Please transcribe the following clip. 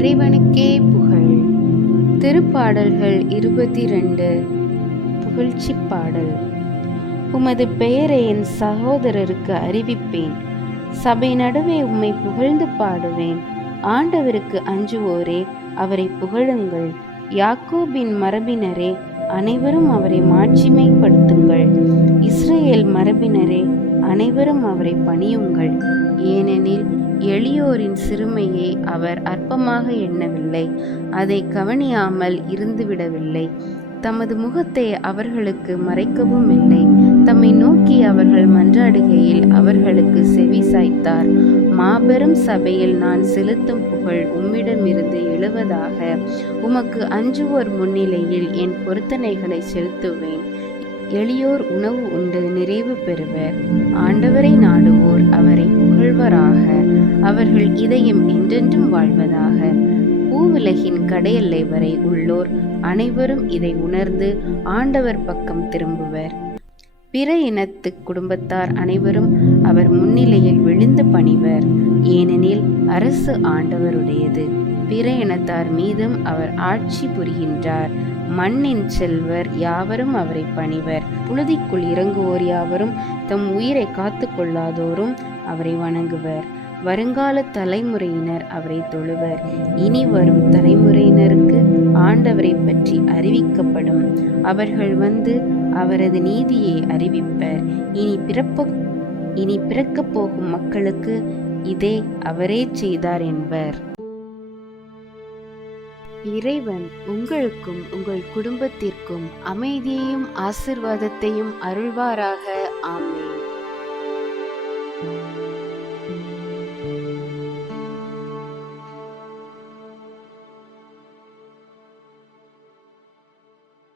இறைவனுக்கே புகழ். திருப்பாடல்கள் இருபத்தி ரெண்டு புகழ்ச்சி பாடல். உமது பெயரை என் சகோதரருக்கு அறிவிப்பேன். சபை நடுவே உம்மை புகழ்ந்து பாடுவேன். ஆண்டவருக்கு அஞ்சுவோரே அவரை புகழுங்கள். யாக்கோபின் மரபினரே அனைவரும் அவரை மாட்சிமைப்படுத்துங்கள். இஸ்ரேல் மரபினரே அனைவரும் அவரை பணியுங்கள். ஏனெனில் எளியோரின் சிறுமையை அவர் அற்பமாக எண்ணவில்லை. அதை கவனியாமல் இருந்துவிடவில்லை. தமது முகத்தை அவர்களுக்கு மறைக்கவும் இல்லை. தம்மை நோக்கி அவர்கள் மன்றாடுகையில் அவர்களுக்கு செவி சாய்த்தார். மாபெரும் சபையில் நான் செலுத்தும் புகழ் உம்மிடமிருந்து எழுவதாக. உமக்கு அஞ்சுவோர் முன்னிலையில் என் பொருத்தனைகளை செலுத்துவேன். எளியோர் உணவு உண்டு நிறைவு பெறுவர். ஆண்டவரை நாடுவோர் அவரை புகழ்வராக. அவர்கள் இதயம் என்றென்றும் வாழ்வதாக. பூவுலகின் கடையல்லை வரை உள்ளோர் அனைவரும் இதை உணர்ந்து ஆண்டவர் பக்கம் திரும்புவர். பிற இனத்து குடும்பத்தார் அனைவரும் அவர் முன்னிலையில் விழுந்து பணிவர். ஏனெனில் அரசு ஆண்டவருடையது. பிற இனத்தார் மீதும் அவர் ஆட்சி புரிகின்றார். மண்ணின் செல்வர் யாவரும் அவரை பணிவர். புழுதிக்குள் இறங்குவோர் யாவரும் தம் உயிரை காத்து கொள்ளாதோரும் அவரை வணங்குவர். வருங்கால தலைமுறையினர் அவரை தொழுவர். இனி வரும் தலைமுறையினருக்கு ஆண்டவரை பற்றி அறிவிக்கப்படும். அவர்கள் வந்து அவரது நீதியை அறிவிப்பர். இனி பிறப்ப இனி பிறக்கப் போகும் மக்களுக்கு இதே அவரே செய்தார் என்பர். இறைவன் உங்களுக்கும் உங்கள் குடும்பத்திற்கும் அமைதியையும் ஆசிர்வாதத்தையும் அருள்வாராக. ஆமேன்.